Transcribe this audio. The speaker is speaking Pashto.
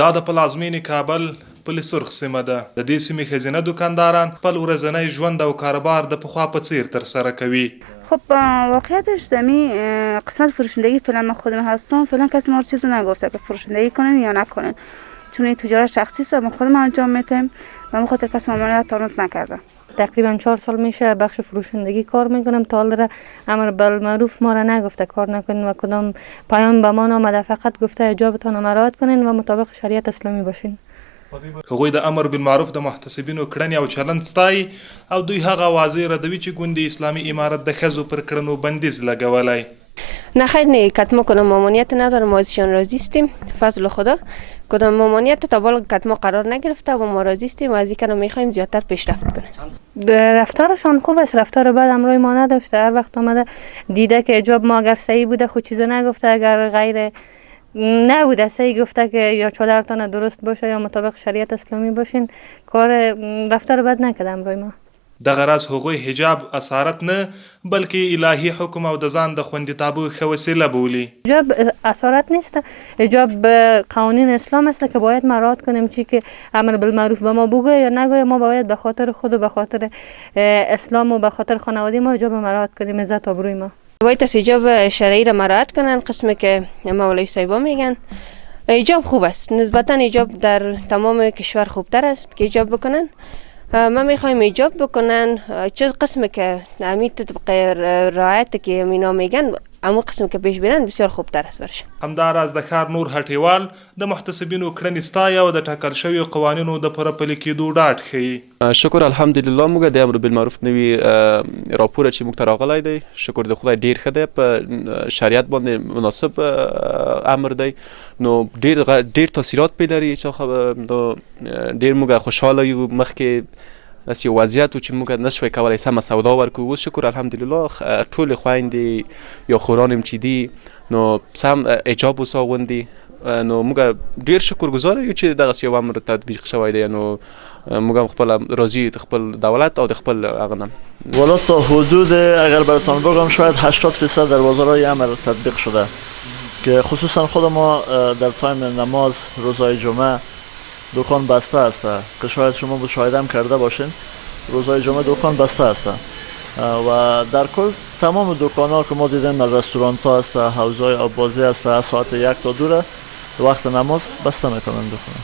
دا د پلازمینې کابل پل سرخ سیمه ده. د دې سیمې ښځینه دکانداران خپل ورځنی ژوند او کاروبار د پخوا په څیر ترسره کوي. خب واقعیتش زمین قسمت فروشندگی فعلا من خودم هستم، فعلا کسی ما رو چیزی نگفته که فروشندگی کنین یا نکنین، چون این تجارت شخصی است، ما خودم انجام میدیم و من خاطر کسی ممانعت تانوس نکردم. تقریبا 4 سال میشه بخش فروشندگی کار میکنم. تا حال امر بالمعروف ما را نگفته کار نکنین و کدام پیام به ما نامده، فقط گفته حجابتان مراعات کنین و مطابق شریعت اسلامی باشین. هغوی د امر بالمعروف د محتسبینو کړنې او چلند ستایي او دوی هغه واضح ردوي چې ګوند اسلامي امارت د ښځو پر کړنو بندیز لګولی. نه خیر نه، کدام کدام ممانعت ندارم، ما ازشان راضی استیم، فضل خدا. کدام ممانعت تا بالا کدام قرار نگرفته و ما راضی استیم و از اینکه میخوایم زیادتر پیشرفت کنه. رفتارشان خوب است، رفتار بد امروی ما نداشته. هر وقت آمده دیده که حجاب ما اگر صحیح بوده خود چیز نگفته، اگر غیر نبوده صحیح گفته که یا چادرتان درست باشه یا مطابق شریعت اسلامی باشین. کار رفتار بد نکرده امروی ما. دغه راز هغوی حجاب اسارت نه بلکې الهی حکم او د ځان د خوندیتابه ښه وسیله بولي. حجاب اسارت نیست، حجاب قوانین اسلام است که باید مراعات کنیم. چی که امر بالمعروف به ما بگه یا نگه، ما باید به خاطر خود و به خاطر اسلام و به خاطر خانواده ما حجاب مراعات کنیم، عزت آبروی ما. باید از حجاب شرعی را مراعات کنن. قسمی که مولوی صاحبا میگن حجاب خوب است، نسبتا حجاب در تمام کشور خوبتر است که حجاب بکنن. ما میخوایم ایجاب بکنن چه قسمی که امید طبق رعایت که اینا میگن امو قسم که پیش برن بسیار خوبتر است برش. همداراز د ښار نور هټیوال د محتسبینو کړنې ستایي او د ټاکل شویو قوانینو د پوره پلي کېدو ډاډ ښیي. شکر الحمدلله موږ د امر بالمعروف نوي راپور چې موږ ته راغلی دی، شکر د خدای ډیر ښه دی، په شریعت باندې مناسب امر دی، نو ډیر تاثیرات پې لري چې ډیر موږ خوشحاله یو. مخکې داسې یو وضعیت و چې موږ نشوی کولی سمه سودا ورکړو، اوس شکر الحمدلله ټولې خویندې یا خوران چې دي نو سم حجاب اوس اغوندي، نو موږ ډیر شکرګزار یو چې دغسې یو امر تطبیق شوی دی. نو موږ هم خپل راضي د خپل دولت او د خپل هغه نه. والا تا حدود اگر براتان بگم شاید 80% در بازارهای امر تطبیق شده که خصوصا خود ما در تایم نماز روزهای جمعه دکان بسته است که شاید شما مشاهده کرده باشین، روزهای جمعه دکان بسته است و در کل تمام دکان ها که ما دیدیم رستوران ها است، حوزهای آببازی است، ساعت 1 تا 2 وقت نماز بسته میکنن دکان.